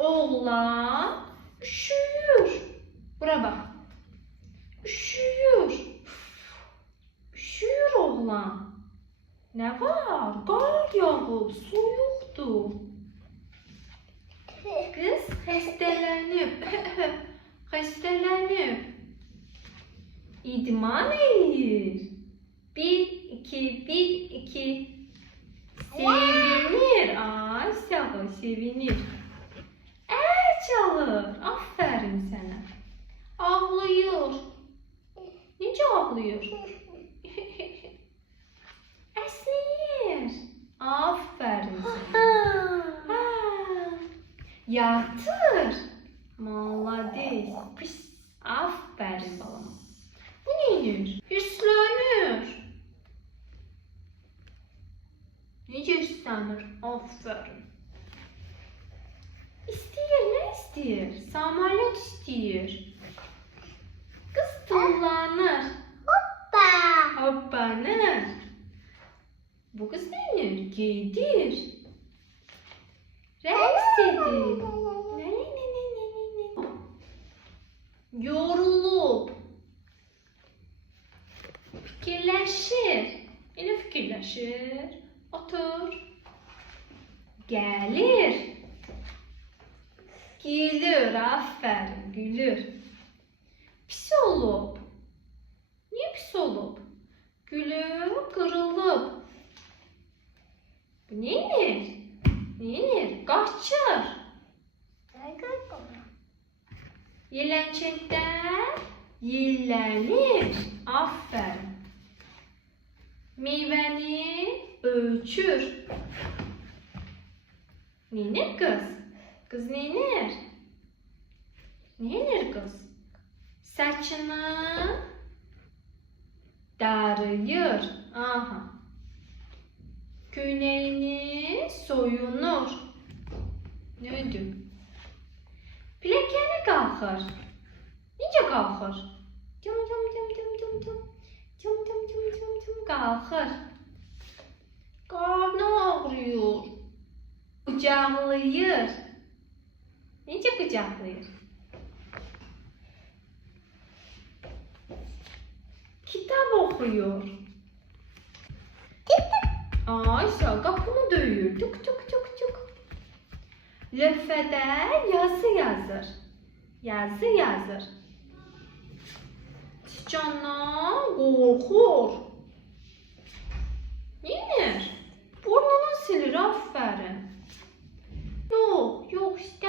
Oğlan üşüyor. Bura bak. Üşüyor. Üşüyor oğlan. Ne var? Qar yağıb, soyuqdur. Qız xəstələnib. Xəstələnib. İdman eləyir. 1, 2, 1, 2. Sevinir. Ay sağ ol, sevinir. Çalır. Aferin sana. Ağlıyor. Necə ağlıyor? Esneyir. Aferin sana. Yatır. Malades. Aferin balama. Bu neyir? Hüslənir. Necə hüslənir? Aferin. İstəyir, nə istəyir? Samolyot istəyir. Qız tullanır. Hoppa. Hoppanır. Bu qız neyir? Gedir. Rəqs edir. Yorulub. Fikirləşir. Elə fikirləşir. Otur. Gəlir. Gülür, aferin, gülür. Pis olub. Niye pis olub? Gülüb, qırılıb. Bu neyinir? Neyinir? Qaçır. Yelənçəkdə yellənir. Aferin. Meyvəni ölçür. Neynir qız? Kız neynir? Neynir kız? Saçını darıyır. Aha. Köynəyini soyunur. Neydi? Piləkəni qalxır. Necə qalxır? Cum cum cum cum cum cum. Cum cum cum cum cum qalxır. Qarnı ağrıyor. Qucaqlayır. Necə qucaqlayır? Kitab oxuyur. Ayşə, qapını döyür. Tuk tuk tuk tuk. Lövhədə yazı yazır. Yazı yazır. Siçandan qorxur. Neynir? Burnunu silir, aferin. Yox, yox, istəmir.